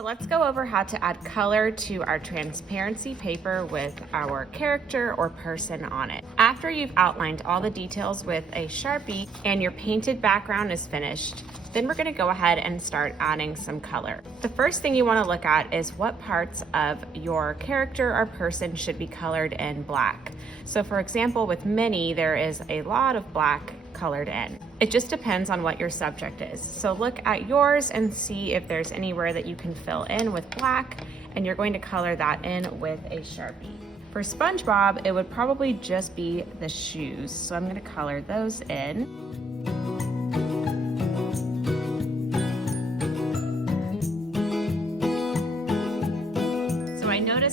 So let's go over how to add color to our transparency paper with our character or person on it. After you've outlined all the details with a Sharpie and your painted background is finished, then we're gonna go ahead and start adding some color. The first thing you wanna look at is what parts of your character or person should be colored in black. So for example, with Minnie, there is a lot of black colored in. It just depends on what your subject is. So look at yours and see if there's anywhere that you can fill in with black, and you're going to color that in with a Sharpie. For SpongeBob, it would probably just be the shoes. So I'm gonna color those in.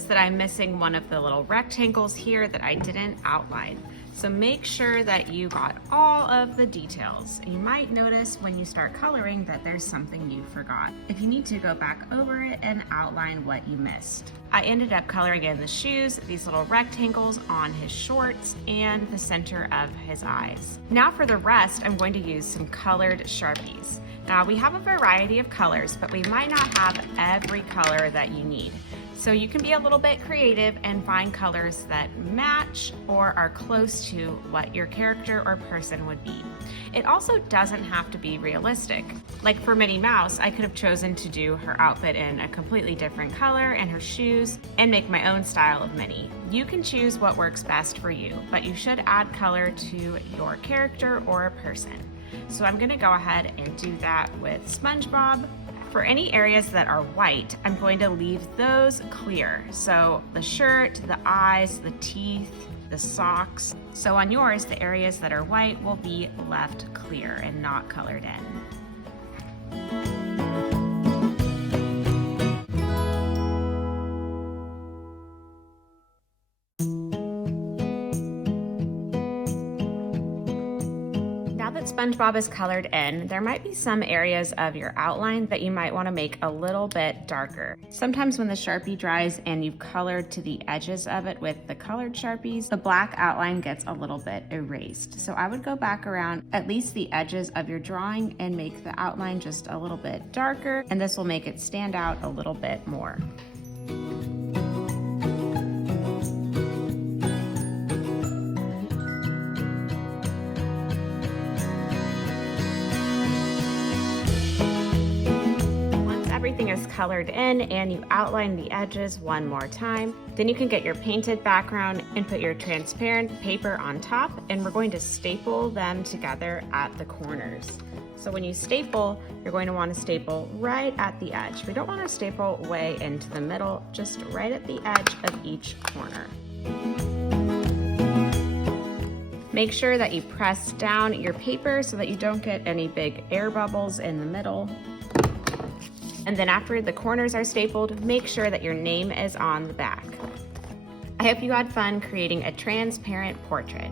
That I'm missing one of the little rectangles here that I didn't outline. So make sure that you got all of the details. You might notice when you start coloring that there's something you forgot. If you need to, go back over it and outline what you missed. I ended up coloring in the shoes, these little rectangles on his shorts, and the center of his eyes. Now for the rest, I'm going to use some colored Sharpies. Now we have a variety of colors, but we might not have every color that you need. So you can be a little bit creative and find colors that match or are close to what your character or person would be. It also doesn't have to be realistic. Like for Minnie Mouse, I could have chosen to do her outfit in a completely different color and her shoes and make my own style of Minnie. You can choose what works best for you, but you should add color to your character or person. So I'm gonna go ahead and do that with SpongeBob. For any areas that are white, I'm going to leave those clear. So the shirt, the eyes, the teeth, the socks. So on yours, the areas that are white will be left clear and not colored in. SpongeBob is colored in, there might be some areas of your outline that you might want to make a little bit darker. Sometimes when the Sharpie dries and you've colored to the edges of it with the colored Sharpies, the black outline gets a little bit erased. So I would go back around at least the edges of your drawing and make the outline just a little bit darker, and this will make it stand out a little bit more. Everything is colored in and you outline the edges one more time. Then you can get your painted background and put your transparent paper on top, and we're going to staple them together at the corners. So when you staple, you're going to want to staple right at the edge. We don't want to staple way into the middle, just right at the edge of each corner. Make sure that you press down your paper so that you don't get any big air bubbles in the middle. And then after the corners are stapled, make sure that your name is on the back. I hope you had fun creating a transparent portrait.